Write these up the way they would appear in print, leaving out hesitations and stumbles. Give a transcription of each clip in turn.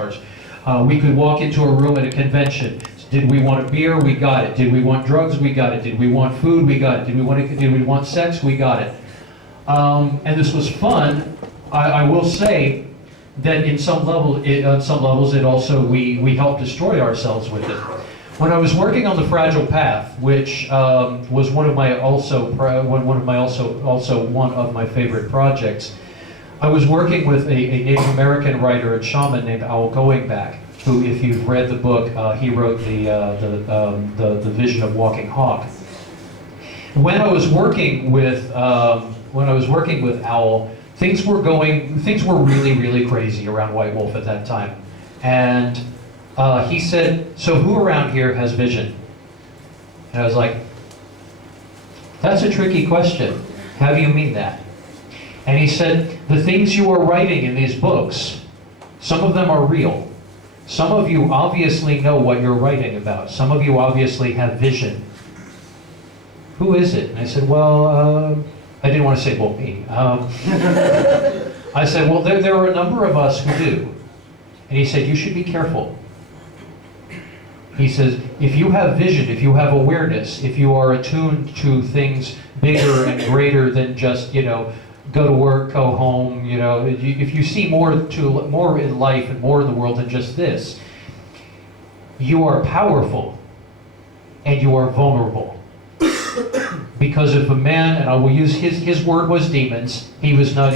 stars. We could walk into a room at a convention. Did we want a beer? We got it. Did we want drugs? We got it. Did we want food? We got it. Did we want sex? We got it. And this was fun. I will say that in some level, on some levels, it also we helped destroy ourselves with it. When I was working on the Fragile Path, which was one of my favorite projects, I was working with a Native American writer and shaman named Owl Goingback, who, if you've read the book, he wrote the Vision of Walking Hawk. When I was working with Owl, things were really, really crazy around White Wolf at that time, and he said, "So who around here has vision?" And I was like, "That's a tricky question. How do you mean that?" And he said, "The things you are writing in these books, some of them are real. Some of you obviously know what you're writing about. Some of you obviously have vision. Who is it?" And I said, "Well, I didn't want to say, well, me." I said, "Well, there are a number of us who do." And he said, "You should be careful." He says, if you have vision, if you have awareness, if you are attuned to things bigger and greater than just, go to work, go home, if you see more in life and more in the world than just this, you are powerful and you are vulnerable. Because if a man, and I will use his word was demons, he is not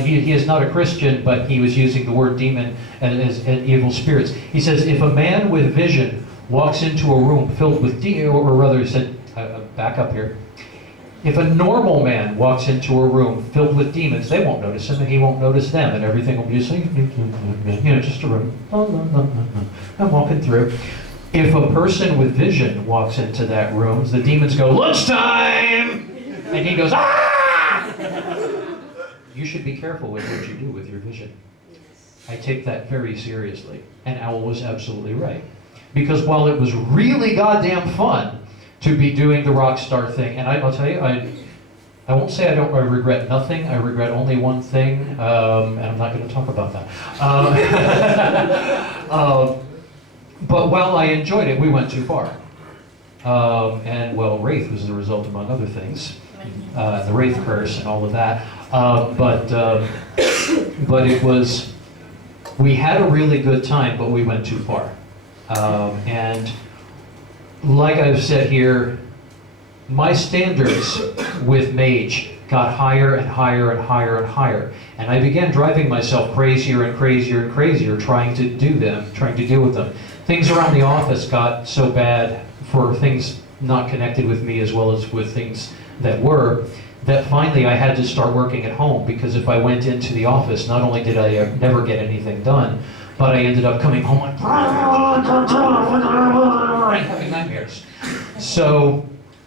a Christian, but he was using the word demon as evil spirits. He says, if a man with vision walks into a room filled with or rather he said, back up here, if a normal man walks into a room filled with demons, they won't notice him and he won't notice them, and everything will be just just a room. I'm walking through. If a person with vision walks into that room, the demons go, "Lunchtime!" And he goes, "Ah!" You should be careful with what you do with your vision. I take that very seriously. And Owl was absolutely right. Because while it was really goddamn fun to be doing the rock star thing, and I'll tell you, I won't say I regret nothing. I regret only one thing, and I'm not going to talk about that. But while I enjoyed it, we went too far. And well, Wraith was the result, among other things, the Wraith curse and all of that. But it was, we had a really good time, but we went too far. And like I've said here, my standards with Mage got higher and higher and higher and higher. And I began driving myself crazier and crazier and crazier trying to deal with them. Things around the office got so bad for things not connected with me as well as with things that were, that finally I had to start working at home, because if I went into the office, not only did I never get anything done, but I ended up coming home like having nightmares. So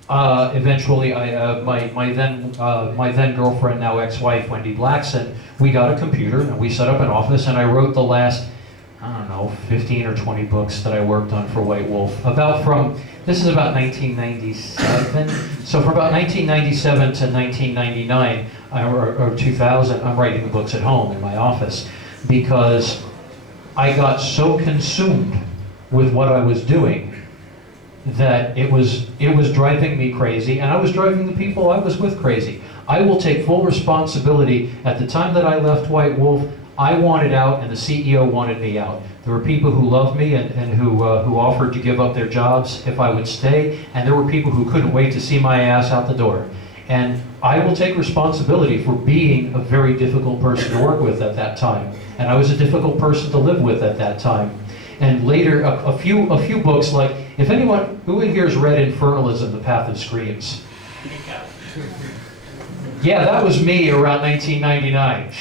eventually, my then girlfriend, now ex-wife, Wendy Blackson, we got a computer and we set up an office, and I wrote the last, I don't know, 15 or 20 books that I worked on for White Wolf. This is about 1997. So from about 1997 to 1999 or 2000, I'm writing the books at home in my office, because I got so consumed with what I was doing that it was driving me crazy, and I was driving the people I was with crazy. I will take full responsibility. At the time that I left White Wolf, I wanted out and the CEO wanted me out. There were people who loved me and who offered to give up their jobs if I would stay, and there were people who couldn't wait to see my ass out the door. And I will take responsibility for being a very difficult person to work with at that time. And I was a difficult person to live with at that time. And later, a few books, like, if anyone, who in here has read Infernalism, The Path of Screams? Yeah, that was me around 1999.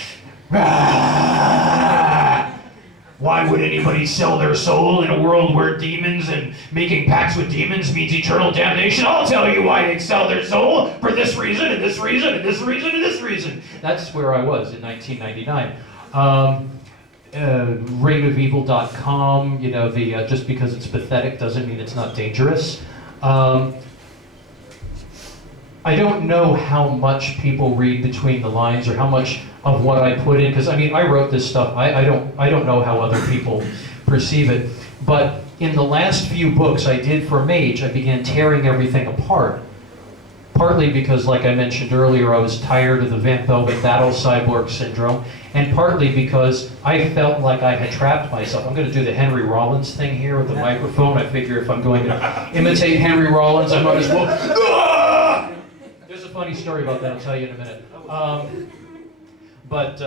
Why would anybody sell their soul in a world where demons and making pacts with demons means eternal damnation? I'll tell you why they sell their soul, for this reason, and this reason, and this reason, and this reason. That's where I was in 1999. Raveofevil.com, just because it's pathetic doesn't mean it's not dangerous. I don't know how much people read between the lines or how much of what I put in, because I mean, I wrote this stuff. I don't know how other people perceive it. But in the last few books I did for Mage, I began tearing everything apart. Partly because, like I mentioned earlier, I was tired of the Van Velvet Battle Cyborg Syndrome, and partly because I felt like I had trapped myself. I'm going to do the Henry Rollins thing here with the microphone. I figure if I'm going to imitate Henry Rollins, I might as well. There's a funny story about that. I'll tell you in a minute. But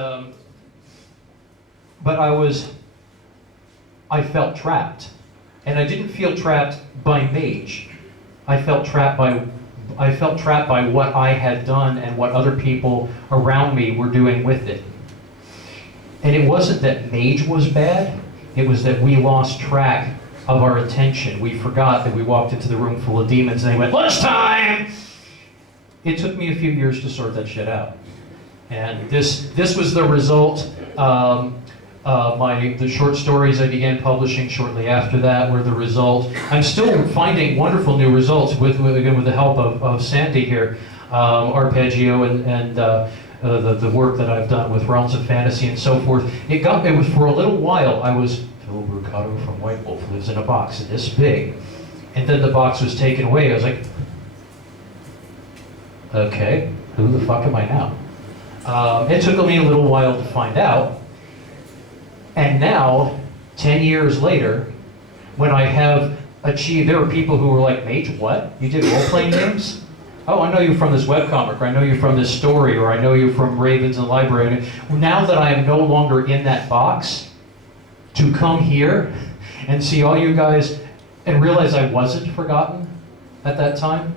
I felt trapped, and I didn't feel trapped by Mage. I felt trapped by what I had done and what other people around me were doing with it. And it wasn't that Mage was bad, it was that we lost track of our attention. We forgot that we walked into the room full of demons and they went, lunchtime! It took me a few years to sort that shit out. And this was the result. The short stories I began publishing shortly after that were the result. I'm still finding wonderful new results with the help of Sandy here, R.P.G and the work that I've done with Realms of Fantasy and so forth. It was for a little while. I was Phil Brucato from White Wolf lives in a box this big, and then the box was taken away. I was like, okay, who the fuck am I now? It took me a little while to find out. And now, 10 years later, when I have achieved, there were people who were like, Mage, what? You did role-playing games? Oh, I know you from this webcomic, or I know you from this story, or I know you from Ravens and Library. Now that I am no longer in that box, to come here and see all you guys and realize I wasn't forgotten at that time,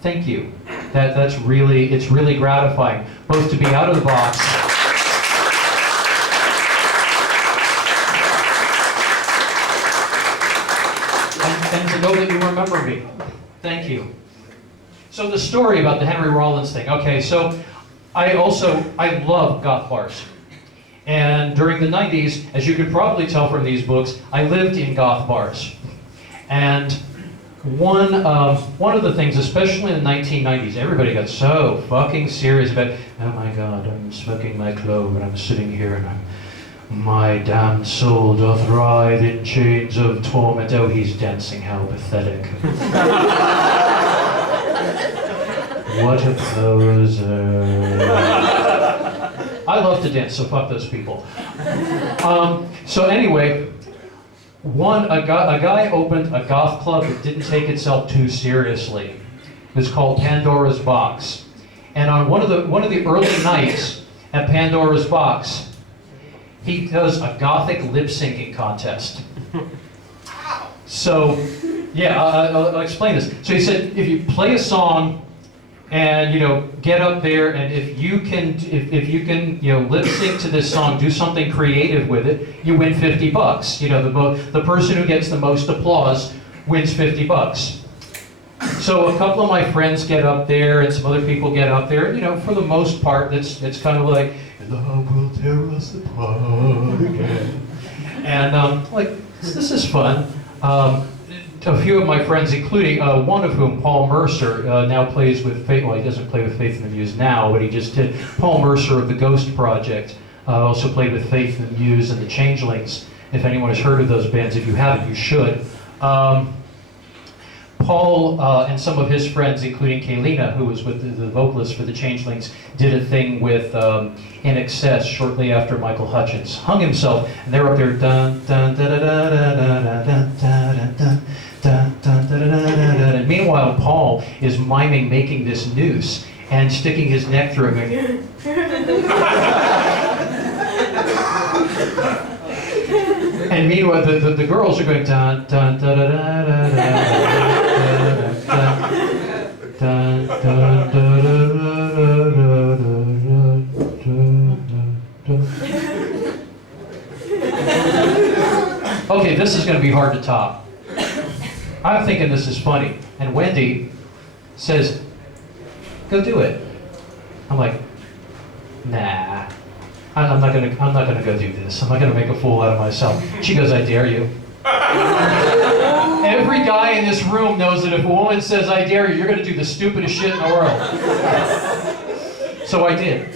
thank you. It's really gratifying, both to be out of the box and to know that you remember me. Thank you. So the story about the Henry Rollins thing. Okay, so I love goth bars. And during the 90s, as you could probably tell from these books, I lived in goth bars. And one of the things, especially in the 1990s, everybody got so fucking serious about, oh my God, I'm smoking my clove and I'm sitting here and my damned soul doth writhe in chains of torment. Oh, he's dancing, how pathetic. What a poser. I love to dance, so fuck those people. So anyway, a guy opened a goth club that didn't take itself too seriously. It was called Pandoras Box. And on one of the early nights at Pandoras Box, he does a gothic lip-syncing contest. So, yeah, I'll explain this. So he said, if you play a song and get up there, and if you can lip sync to this song, do something creative with it, you win $50. The person who gets the most applause wins $50. So a couple of my friends get up there, and some other people get up there. For the most part, it's kind of like, love will tear us apart again. And this is fun. A few of my friends, including one of whom, Paul Mercer, now plays with Faith. Well, he doesn't play with Faith and the Muse now, but he just did. Paul Mercer of the Ghost Project also played with Faith and the Muse and the Changelings. If anyone has heard of those bands, if you haven't, you should. Paul and some of his friends, including Kaylina, who was with the vocalist for the Changelings, did a thing with In Excess shortly after Michael Hutchence hung himself, and they're up there dun dun da da da da da da da da. Dun, dun, dun, dun, dun, dun. And meanwhile, Paul is miming making this noose and sticking his neck through it. And meanwhile, the girls are going dun dun dun dun dun dun dun dun. Okay, this is going to be hard to top. I'm thinking this is funny, and Wendy says, "Go do it." I'm like, "Nah, I'm not gonna go do this. I'm not gonna make a fool out of myself." She goes, "I dare you." Every guy in this room knows that if a woman says, "I dare you," you're gonna do the stupidest shit in the world. So I did.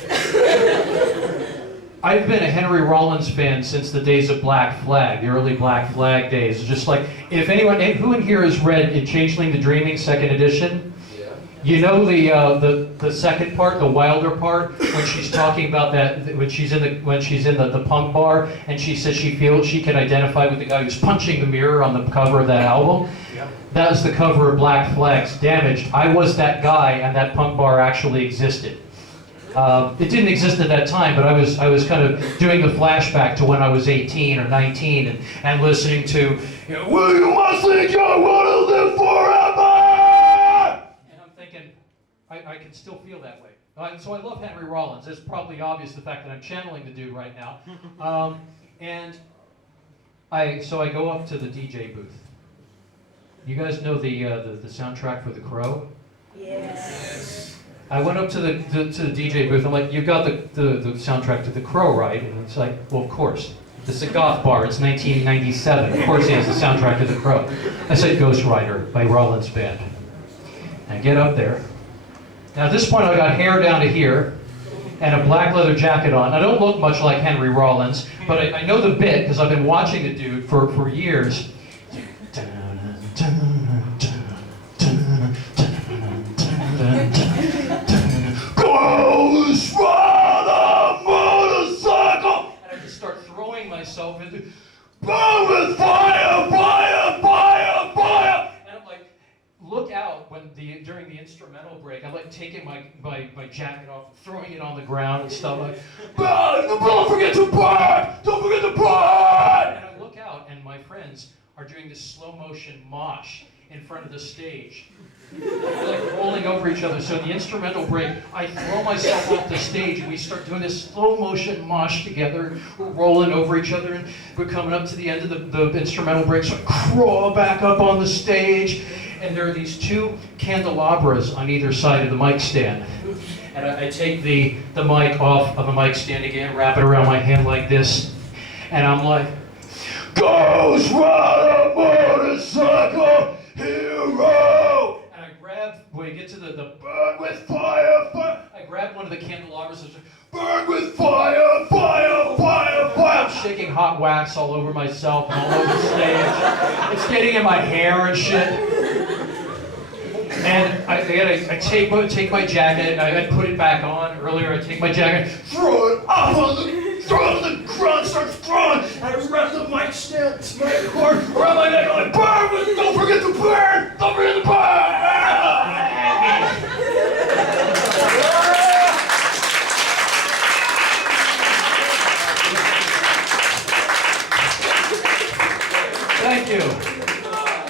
I've been a Henry Rollins fan since the days of Black Flag, the early Black Flag days. Just like, if anyone, who in here has read In Changeling the Dreaming, second edition? Yeah. You know the second part, the Wilder part, when she's talking about that, when she's in the punk bar, and she says she feels she can identify with the guy who's punching the mirror on the cover of that album. Yeah. That was the cover of Black Flag's Damaged. I was that guy, and that punk bar actually existed. It didn't exist at that time, but I was kind of doing the flashback to when I was 18 or 19 and listening to, you know, well, you must think you want to live forever! And I'm thinking, I can still feel that way. So I love Henry Rollins. It's probably obvious the fact that I'm channeling the dude right now. So I go up to the DJ booth. You guys know the soundtrack for The Crow? Yes. I went up to the DJ booth. I'm like, "You got the soundtrack to The Crow, right?" And it's like, "Well, of course. This is a goth bar. It's 1997. Of course he has the soundtrack to The Crow." I said, "Ghost Rider" by Rollins Band. And I get up there. Now at this point, I got hair down to here and a black leather jacket on. I don't look much like Henry Rollins, but I know the bit because I've been watching the dude for years. Ghost Rider motorcycle! And I just start throwing myself into burn with fire, fire, fire, fire! And I'm like, look out when during the instrumental break, I'm like taking my jacket off, throwing it on the ground and stuff like, burn! Don't forget to burn! Don't forget to burn! And I look out and my friends are doing this slow motion mosh in front of the stage. They're like rolling over each other. So the instrumental break, I throw myself off the stage and we start doing this slow motion mosh together. We're rolling over each other and we're coming up to the end of the instrumental break. So I crawl back up on the stage and there are these two candelabras on either side of the mic stand. And I take the mic off of the mic stand again, wrap it around my hand like this, and I'm like, Ghost Rider motorcycle hero! When we get to the burn with fire, fire, I grab one of the candelabras and say, burn with fire, fire, fire, fire. I'm shaking hot wax all over myself and all over the stage. It's getting in my hair and shit. And I take my jacket, I put it back on earlier, I take my jacket, throw it up on the ground, start throwing, and I wrap the mic stand, my cord around my neck, I'm like, burn with, don't forget to burn, don't forget to burn! Thank you.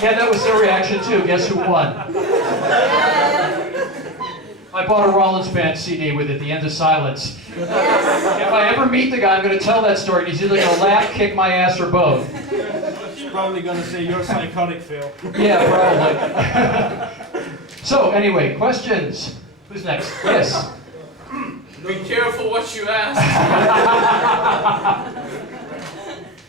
Yeah, that was their reaction too. Guess who won? I bought a Rollins Band CD with it, The End of Silence. If I ever meet the guy, I'm going to tell that story. He's either going to laugh, kick my ass, or both. He's probably going to say you're psychotic, Phil. Yeah, probably. So, anyway, questions. Who's next? Yes. Be careful what you ask.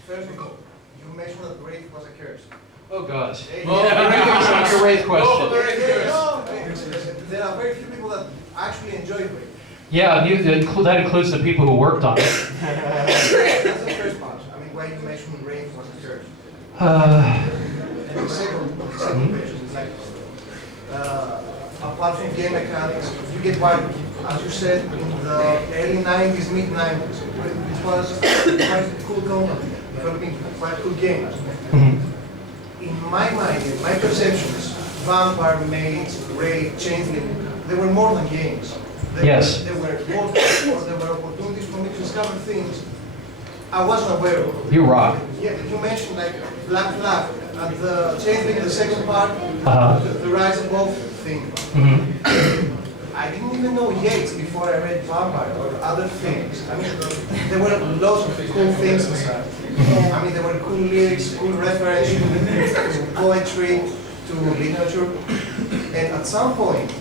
First of all, you mentioned that Rave was a curse. Oh, God. Oh, It's a Rave question. Oh, the Rave curse. There are very few people that actually enjoy Rave. Yeah, that includes the people who worked on it. That's the first part. I mean, why you mentioned Rave was a curse. And the second question is like, apart from game mechanics, you get why, as you said, in the early 90s, mid 90s, it was quite a cool company, developing quite cool games. In my mind, in my perceptions, Vampire, Mage, Rave, Changeling, they were more than games. Yes. They were more, there were opportunities for me to discover things I wasn't aware of. You rock. Yeah, you mentioned like Black Flag and the Changeling, the second part, the Rise Above thing. I didn't even know Yates before I read Vampire or other things. I mean, there were lots of cool things inside. I mean, there were cool lyrics, cool references to poetry, to literature. And at some point,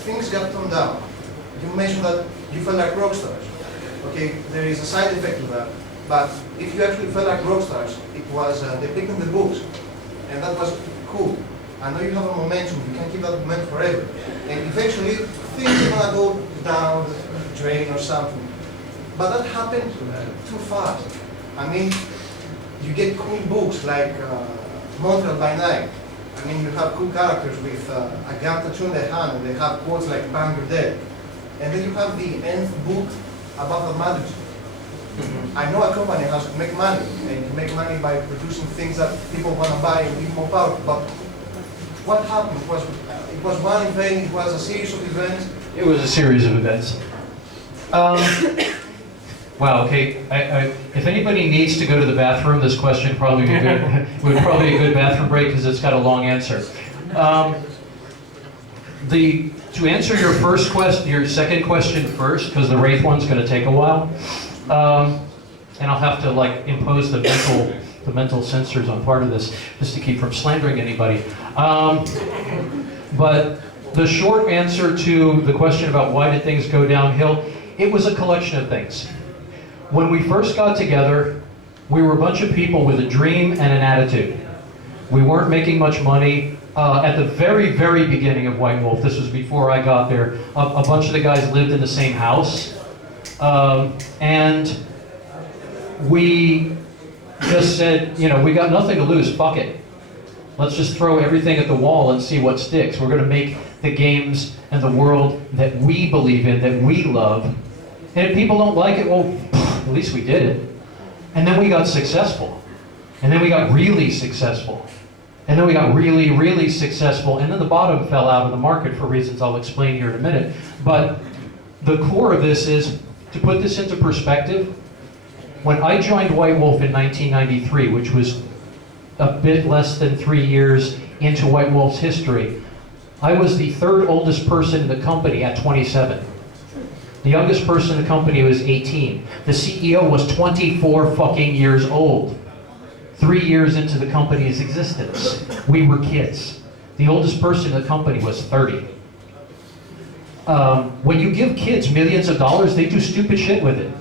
things got toned down. You mentioned that you felt like rock stars. Okay, there is a side effect to that. But if you actually felt like rock stars, it was depicted in the books. And that was cool. I know you have a momentum, you can keep that momentum forever. And eventually, things are going to go down the drain or something. but that happened too fast. I mean, you get cool books like Montreal by Night. I mean, you have cool characters with a gun tattoo in their hand, and they have quotes like "Bang, you're dead." And then you have the nth book about the matters. I know a company has to make money, and you make money by producing things that people want to buy and give more power. But what happened it was one event, it was a series of events. It was a series of events. Wow, okay, if anybody needs to go to the bathroom, this question probably would be good, would probably be a good bathroom break because it's got a long answer. To answer your first question, your second question first, because the Wraith one's going to take a while, and I'll have to like impose the mental censors on part of this just to keep from slandering anybody. But the short answer to the question about why did things go downhill, it was a collection of things. When we first got together, we were a bunch of people with a dream and an attitude. We weren't making much money. At the very, very beginning of White Wolf, this was before I got there, a bunch of the guys lived in the same house. And we just said, you know, we got nothing to lose, fuck it. Let's just throw everything at the wall and see what sticks. We're going to make the games and the world that we believe in, that we love. And if people don't like it, well, at least we did it. And then we got successful. And then we got really successful. And then we got really, really successful. And then the bottom fell out of the market for reasons I'll explain here in a minute. But the core of this is, to put this into perspective, when I joined White Wolf in 1993, which was a bit less than 3 years into White Wolf's history, I was the third oldest person in the company at 27. The youngest person in the company was 18. The CEO was 24 fucking years old. 3 years into the company's existence. We were kids. The oldest person in the company was 30. When you give kids millions of dollars, they do stupid shit with it.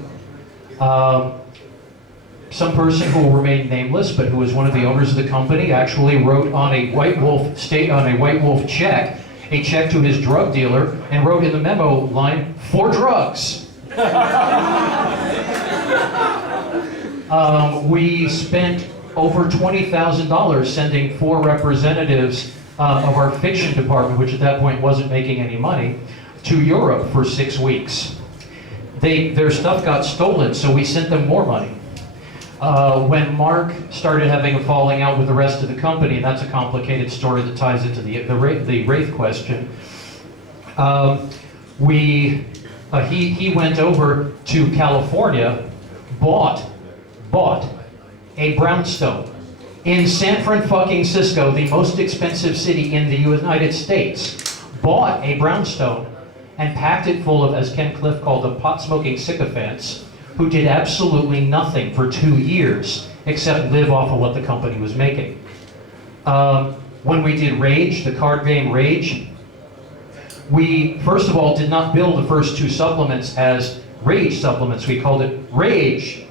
Some person who will remain nameless, but who was one of the owners of the company, actually wrote on a White Wolf check, a check to his drug dealer, and wrote in the memo line, "For drugs." We spent over $20,000 sending 4 representatives of our fiction department, which at that point wasn't making any money, to Europe for 6 weeks. Their stuff got stolen, so we sent them more money. When Mark started having a falling out with the rest of the company, and that's a complicated story that ties into the Wraith question, he went over to California, bought a brownstone in San Francisco, the most expensive city in the United States, bought a brownstone and packed it full of, as Ken Cliff called them, pot-smoking sycophants who did absolutely nothing for 2 years except live off of what the company was making. When we did Rage, the card game Rage, we, first of all, did not bill the first 2 supplements as Rage supplements. We called it Rage,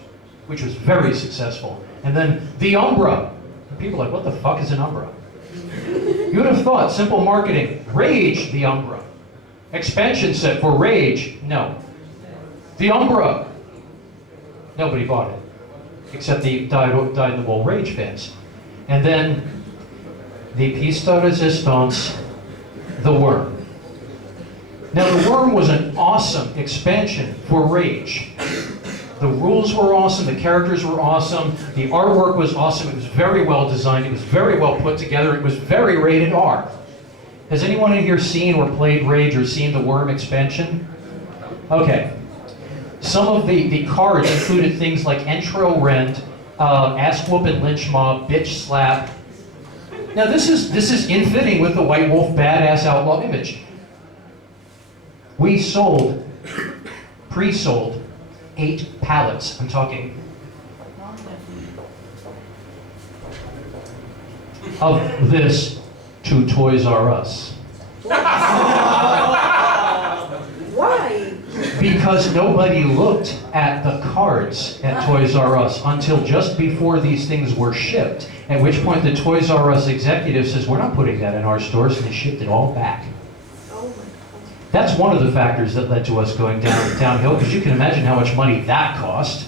which was very successful. And then the Umbra. People are like, what the fuck is an Umbra? You would have thought, simple marketing, Rage the Umbra. Expansion set for Rage, no. The Umbra. Nobody bought it, except the dyed-in-the-wool Rage fans. And then the piece de resistance, the Worm. Now the Worm was an awesome expansion for Rage. The rules were awesome, the characters were awesome, the artwork was awesome, it was very well designed, it was very well put together, it was very rated R. Has anyone in here seen or played Rage or seen the Worm expansion? Okay. Some of the cards included things like Entro Rend, Ass Whoopin' Lynch Mob, Bitch Slap. Now this is in fitting with the White Wolf badass outlaw image. We sold, pre-sold, 8 pallets, I'm talking, of this to Toys R Us. Why? Because nobody looked at the cards at Toys R Us until just before these things were shipped, at which point the Toys R Us executive says, we're not putting that in our stores, and they shipped it all back. Oh That's one of the factors that led to us going downhill, because you can imagine how much money that cost.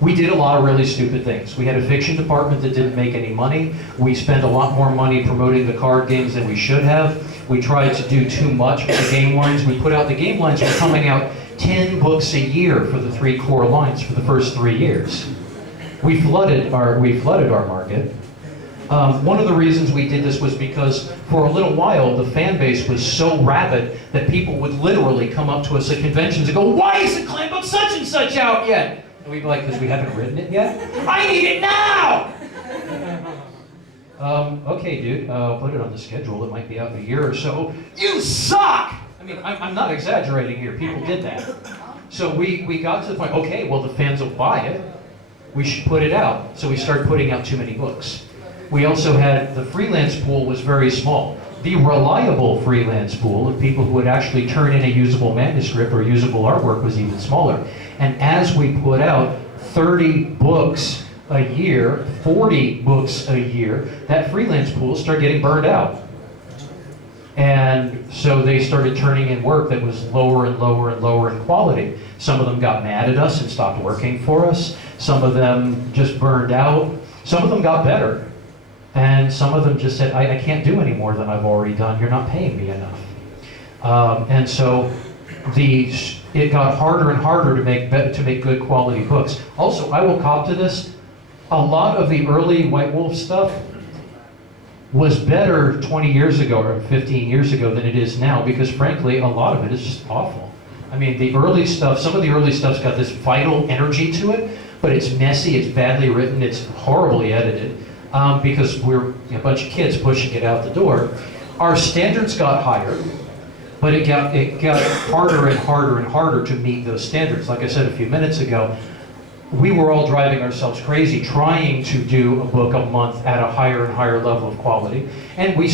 We did a lot of really stupid things. We had a fiction department that didn't make any money. We spent a lot more money promoting the card games than we should have. We tried to do too much with the game lines. We put out the game lines were coming out 10 books a year for the 3 core lines for the first 3 years. We flooded our market. One of the reasons we did this was because for a little while the fan base was so rabid that people would literally come up to us at conventions and go, "Why isn't Clan Book such and such out yet?" And we'd be like, "Because we haven't written it yet." "I need it now!" Okay, dude, put it on the schedule. It might be out in a year or so. "You suck!" I mean, I'm not exaggerating here. People did that. So we got to the point, okay, well, the fans will buy it. We should put it out. So we started putting out too many books. We also had, the freelance pool was very small. The reliable freelance pool of people who would actually turn in a usable manuscript or usable artwork was even smaller. And as we put out 30 books a year, 40 books a year, that freelance pool started getting burned out. And so they started turning in work that was lower and lower and lower in quality. Some of them got mad at us and stopped working for us. Some of them just burned out. Some of them got better. And some of them just said, I can't do any more than I've already done. You're not paying me enough. And so it got harder and harder to make good quality books. Also, I will cop to this. A lot of the early White Wolf stuff was better 20 years ago or 15 years ago than it is now, because frankly, a lot of it is just awful. I mean, the early stuff, some of the early stuff's got this vital energy to it, but it's messy, it's badly written, it's horribly edited. Because we're a bunch of kids pushing it out the door. Our standards got higher, but it got harder and harder and harder to meet those standards. Like I said a few minutes ago, we were all driving ourselves crazy trying to do a book a month at a higher and higher level of quality. And we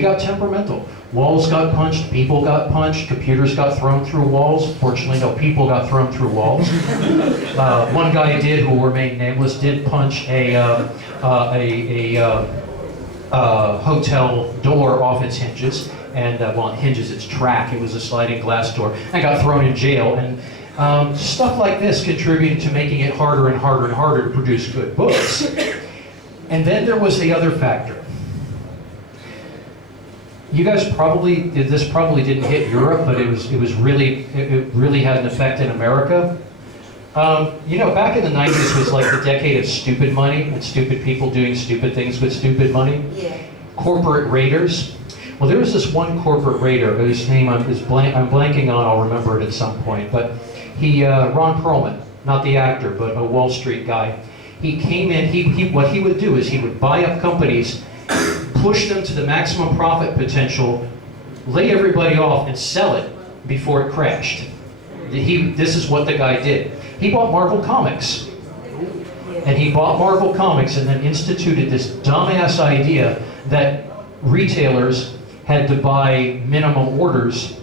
got temperamental. Walls got punched, people got punched, computers got thrown through walls. Fortunately, no people got thrown through walls. One guy did, who will remain nameless, did punch a hotel door off its hinges, and well, it hinges its track. It was a sliding glass door, and got thrown in jail. And stuff like this contributed to making it harder and harder and harder to produce good books. And then there was the other factor. You guys this probably didn't hit Europe, but it really had an effect in America. You know, back in the 90s was like the decade of stupid money and stupid people doing stupid things with stupid money. Yeah. Corporate raiders. Well, there was this one corporate raider whose name I'm blanking on. I'll remember it at some point. But Ron Perlman, not the actor, but a Wall Street guy. He came in. What he would do is he would buy up companies, push them to the maximum profit potential, lay everybody off, and sell it before it crashed. This is what the guy did. He bought Marvel Comics. And he bought Marvel Comics and then instituted this dumbass idea that retailers had to buy minimum orders.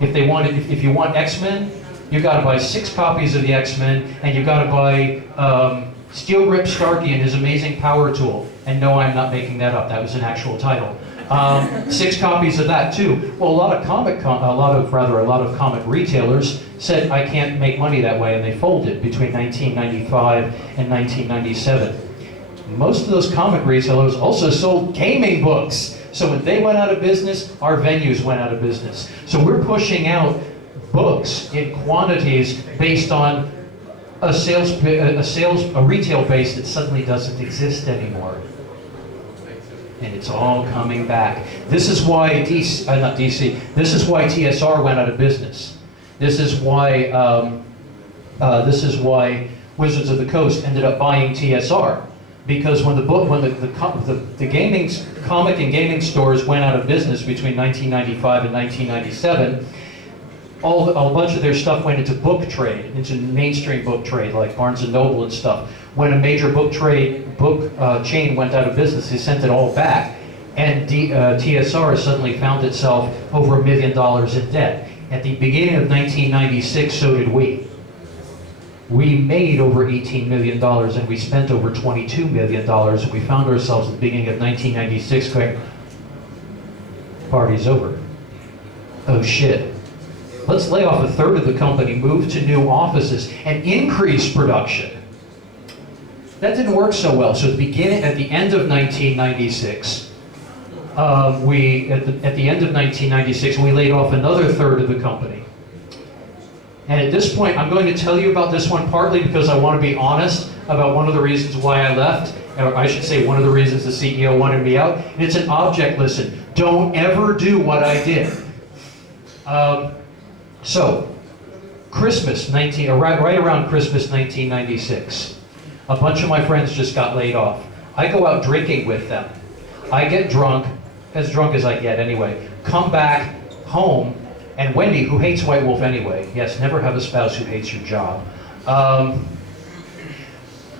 If you want X-Men, you got to buy 6 copies of the X-Men, and you got to buy Steel Grip Starkey and his amazing power tool. And no, I'm not making that up. That was an actual title. 6 copies of that too. Well, a lot of comic retailers said, I can't make money that way, and they folded between 1995 and 1997. Most of those comic retailers also sold gaming books. So when they went out of business, our venues went out of business. So we're pushing out books in quantities based on a retail base that suddenly doesn't exist anymore. And it's all coming back. This is why this is why TSR went out of business. This is why Wizards of the Coast ended up buying TSR. Because when the comic and gaming stores went out of business between 1995 and 1997, a bunch of their stuff went into book trade, into mainstream book trade, like Barnes & Noble and stuff. When a major book chain went out of business, they sent it all back. And TSR suddenly found itself over $1 million in debt. At the beginning of 1996, so did we. We made over $18 million and we spent over $22 million. And we found ourselves at the beginning of 1996 going, party's over. oh shit, let's lay off a third of the company, move to new offices, and increase production. That didn't work so well. So at the end of 1996, at the end of 1996, we laid off another third of the company. And at this point, I'm going to tell you about this one partly because I want to be honest about one of the reasons why I left, or I should say one of the reasons the CEO wanted me out. And it's an object lesson. Don't ever do what I did. So, Christmas, right around Christmas 1996, a bunch of my friends just got laid off. I go out drinking with them. I get drunk as I get anyway, come back home, and Wendy, who hates White Wolf anyway, yes, never have a spouse who hates your job.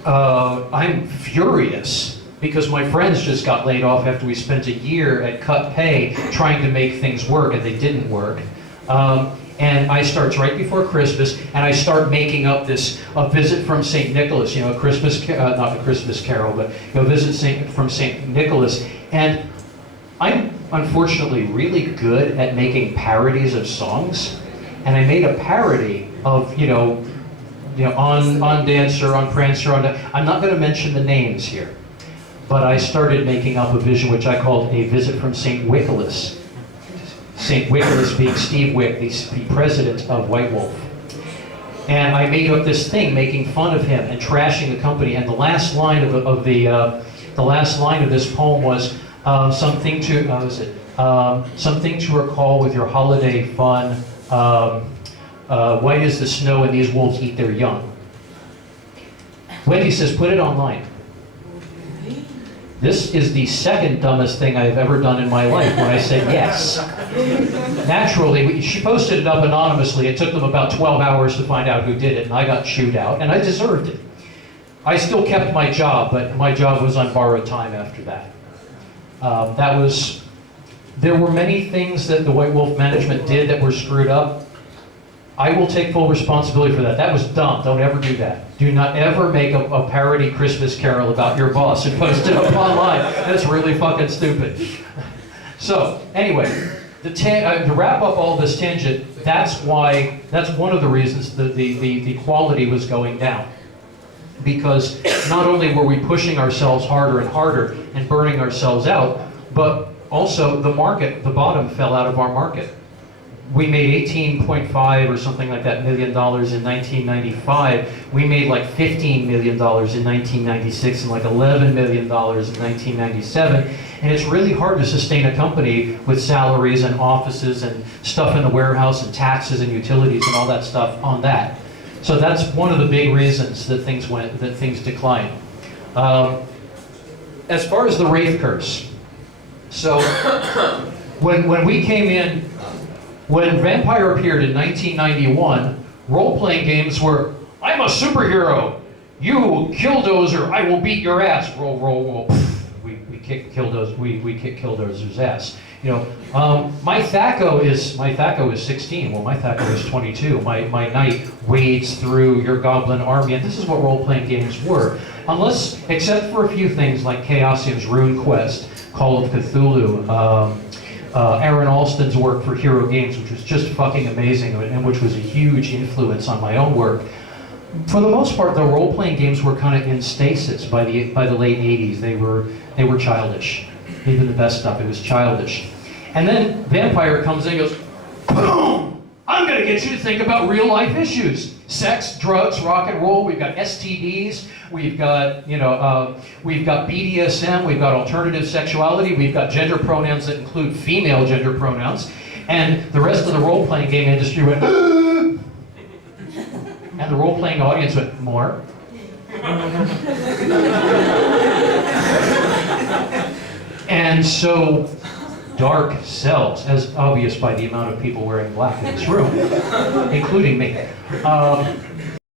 I'm furious because my friends just got laid off after we spent a year at cut pay trying to make things work, and they didn't work. And I start right before Christmas, and I start making up a visit from St. Nicholas, not a Christmas carol, but a visit from St. Nicholas. And I'm unfortunately really good at making parodies of songs, and I made a parody of, on Dancer, on Prancer, I'm not going to mention the names here, but I started making up a vision which I called A Visit from St. Nicholas. St. Nicholas being Steve Wick, the president of White Wolf. And I made up this thing making fun of him and trashing the company. And the last line of this poem was something to recall with your holiday fun. White is the snow and these wolves eat their young. Wendy says, put it online. This is the second dumbest thing I've ever done in my life when I said yes. Naturally, she posted it up anonymously. It took them about 12 hours to find out who did it, and I got chewed out, and I deserved it. I still kept my job, but my job was on borrowed time after that. There were many things that the White Wolf management did that were screwed up. I will take full responsibility for that. That was dumb. Don't ever do that. Do not ever make a parody Christmas carol about your boss and post it up online. That's really fucking stupid. So, anyway, to wrap up all this tangent, that's one of the reasons that the quality was going down. Because not only were we pushing ourselves harder and harder and burning ourselves out, but also the bottom fell out of our market. We made 18.5 or something like that million dollars in 1995. We made like $15 million in 1996 and like $11 million in 1997. And it's really hard to sustain a company with salaries and offices and stuff in the warehouse and taxes and utilities and all that stuff on that. So that's one of the big reasons that things declined. As far as the Wraith Curse, so when we came in. When Vampire appeared in 1991, role-playing games were, I'm a superhero, you Killdozer, I will beat your ass. Roll, roll, roll. We kick Killdozer's ass. My Thaco is 16. Well, my Thaco is 22. My knight wades through your goblin army, and this is what role-playing games were. Except for a few things like Chaosium's Rune Quest, Call of Cthulhu, Aaron Alston's work for Hero Games, which was just fucking amazing, and which was a huge influence on my own work. For the most part, the role-playing games were kind of in stasis by the late 80s. They were childish. Even the best stuff, it was childish. And then Vampire comes in and goes, boom! I'm gonna get you to think about real-life issues. Sex, drugs, rock and roll, we've got STDs, we've got BDSM, we've got alternative sexuality, we've got gender pronouns that include female gender pronouns, and the rest of the role-playing game industry went, and the role-playing audience went, more? And so, dark sells, as obvious by the amount of people wearing black in this room, including me.